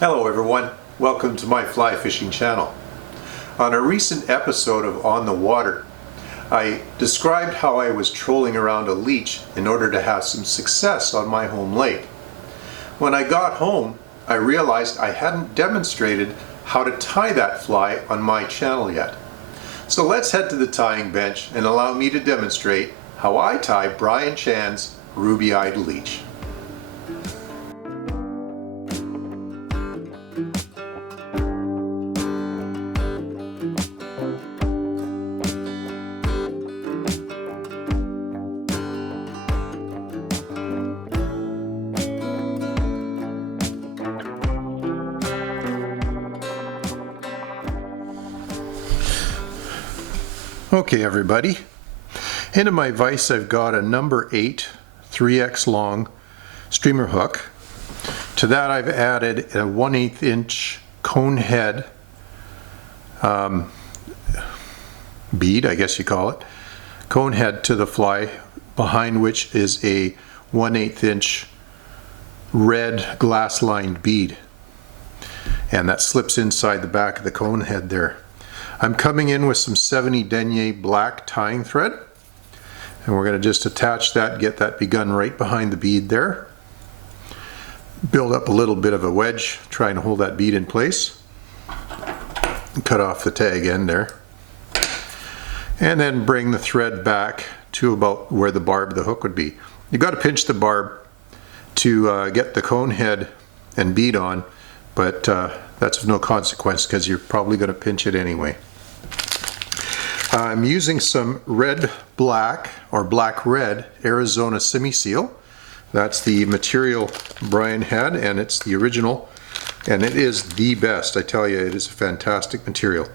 Hello everyone, welcome to my fly fishing channel. On a recent episode of On the Water, I described how I was trolling around a leech in order to have some success on my home lake. When I got home, I realized I hadn't demonstrated how to tie that fly on my channel yet. So let's head to the tying bench and allow me to demonstrate how I tie Brian Chan's ruby-eyed leech. Okay everybody, into my vise I've got a number 8 3x long streamer hook. To that I've added a 1/8 inch cone head bead, I guess you call it, cone head to the fly, behind which is a 1/8 inch red glass lined bead, and that slips inside the back of the cone head there. I'm coming in with some 70 denier black tying thread, and we're going to just attach that, get that begun right behind the bead there. Build up a little bit of a wedge, trying to hold that bead in place. Cut off the tag end there. And then bring the thread back to about where the barb of the hook would be. You've got to pinch the barb to get the cone head and bead on, but that's of no consequence because you're probably going to pinch it anyway. I'm using some red-black or black-red Arizona semi-seal. That's the material Brian had, and it's the original, and it is the best. I tell you, it is a fantastic material.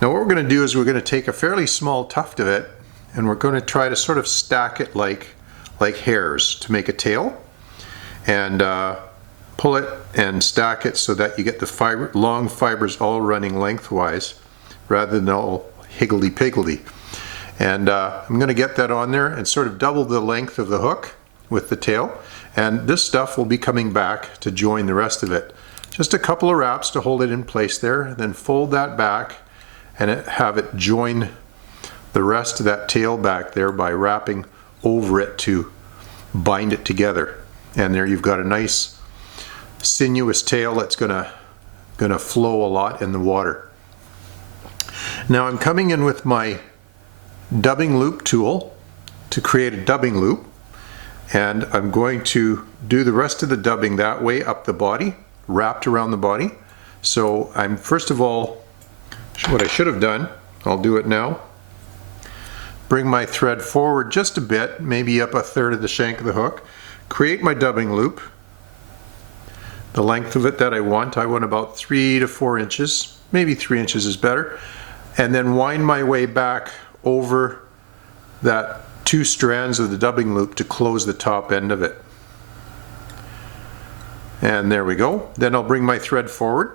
Now what we're going to do is we're going to take a fairly small tuft of it, and we're going to try to sort of stack it like hairs to make a tail, and pull it and stack it so that you get the long fibers all running lengthwise rather than all higgledy-piggledy. And I'm going to get that on there and sort of double the length of the hook with the tail, and this stuff will be coming back to join the rest of it. Just a couple of wraps to hold it in place there, then fold that back and have it join the rest of that tail back there by wrapping over it to bind it together. And there you've got a nice sinuous tail that's gonna flow a lot in the water. Now I'm coming in with my dubbing loop tool to create a dubbing loop, and I'm going to do the rest of the dubbing that way up the body, wrapped around the body. So I'm first of all, what I should have done, I'll do it now, bring my thread forward just a bit, maybe up 1/3 of the shank of the hook, create my dubbing loop, the length of it that I want about 3 to 4 inches, maybe 3 inches is better, and then wind my way back over that 2 strands of the dubbing loop to close the top end of it. And there we go. Then I'll bring my thread forward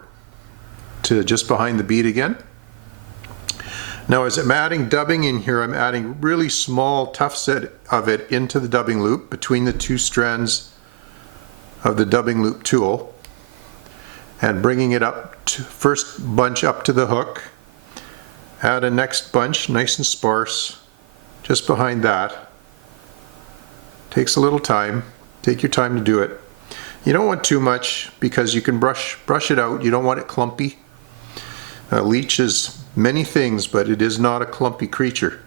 to just behind the bead again. Now as I'm adding dubbing in here, I'm adding really small tufts of it into the dubbing loop between the 2 strands of the dubbing loop tool, and bringing it up to first bunch up to the hook, add a next bunch nice and sparse just behind that. Takes a little time, take your time to do it. You don't want too much because you can brush it out. You don't want it clumpy. A leech is many things, but it is not a clumpy creature.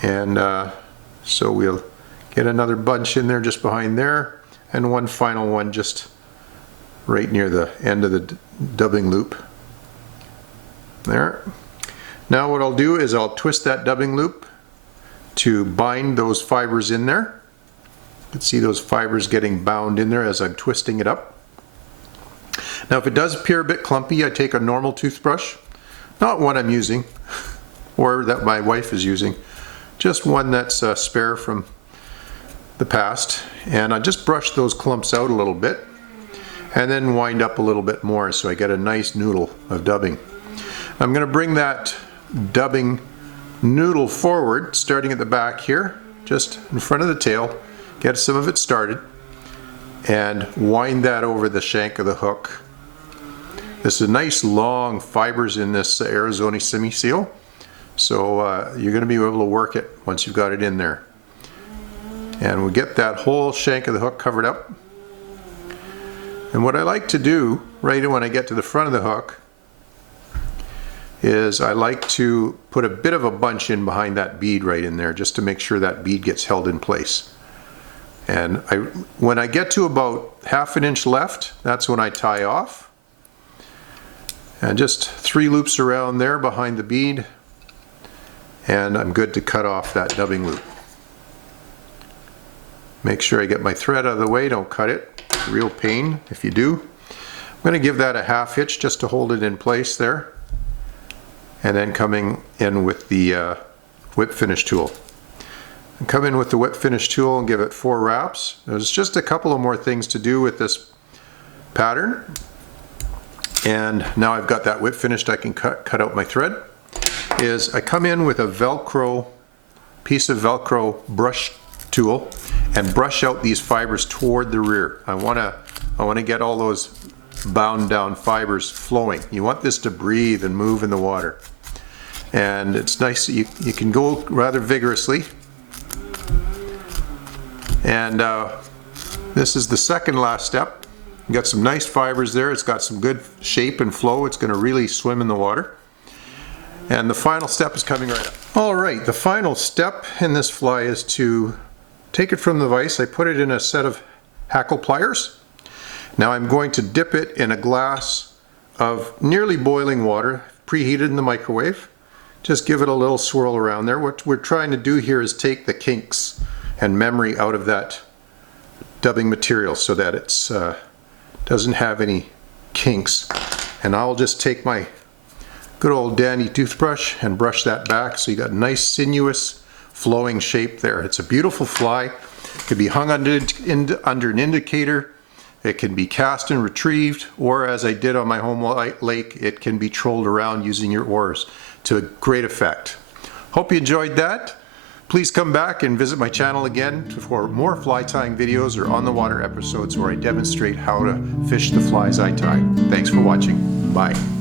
And so we'll get another bunch in there just behind there, and one final one just right near the end of the dubbing loop. There. Now what I'll do is I'll twist that dubbing loop to bind those fibers in there. You can see those fibers getting bound in there as I'm twisting it up. Now if it does appear a bit clumpy, I take a normal toothbrush, not one I'm using or that my wife is using, just one that's spare from the past, and I just brush those clumps out a little bit and then wind up a little bit more so I get a nice noodle of dubbing. I'm going to bring that dubbing noodle forward, starting at the back here, just in front of the tail, get some of it started, and wind that over the shank of the hook. There's a nice long fibers in this Arizona semi seal, so you're going to be able to work it once you've got it in there. And we get that whole shank of the hook covered up. And what I like to do right when I get to the front of the hook is I like to put a bit of a bunch in behind that bead right in there, just to make sure that bead gets held in place. And when I get to about 1/2 inch left, that's when I tie off. And just 3 loops around there behind the bead, and I'm good to cut off that dubbing loop. Make sure I get my thread out of the way, don't cut it. It's a real pain if you do. I'm going to give that a 1/2 hitch just to hold it in place there. And then coming in with the whip finish tool. And come in with the whip finish tool and give it 4 wraps. There's just a couple of more things to do with this pattern. And now I've got that whip finished, I can cut out my thread. I come in with a piece of Velcro brush tool and brush out these fibers toward the rear. I want to get all those bound down fibers flowing. You want this to breathe and move in the water. And it's nice, you can go rather vigorously. And this is the second last step. You got some nice fibers there. It's got some good shape and flow. It's going to really swim in the water. And the final step is coming right up. All right, the final step in this fly is to take it from the vise. I put it in a set of hackle pliers. Now I'm going to dip it in a glass of nearly boiling water, preheated in the microwave. Just give it a little swirl around there. What we're trying to do here is take the kinks and memory out of that dubbing material so that it doesn't have any kinks. And I'll just take my good old dandy toothbrush and brush that back so you got a nice sinuous flowing shape there. It's a beautiful fly. It could be hung under an indicator. It can be cast and retrieved, or as I did on my home lake, it can be trolled around using your oars to great effect. Hope you enjoyed that. Please come back and visit my channel again for more fly tying videos or on the water episodes where I demonstrate how to fish the flies I tie. Thanks for watching. Bye.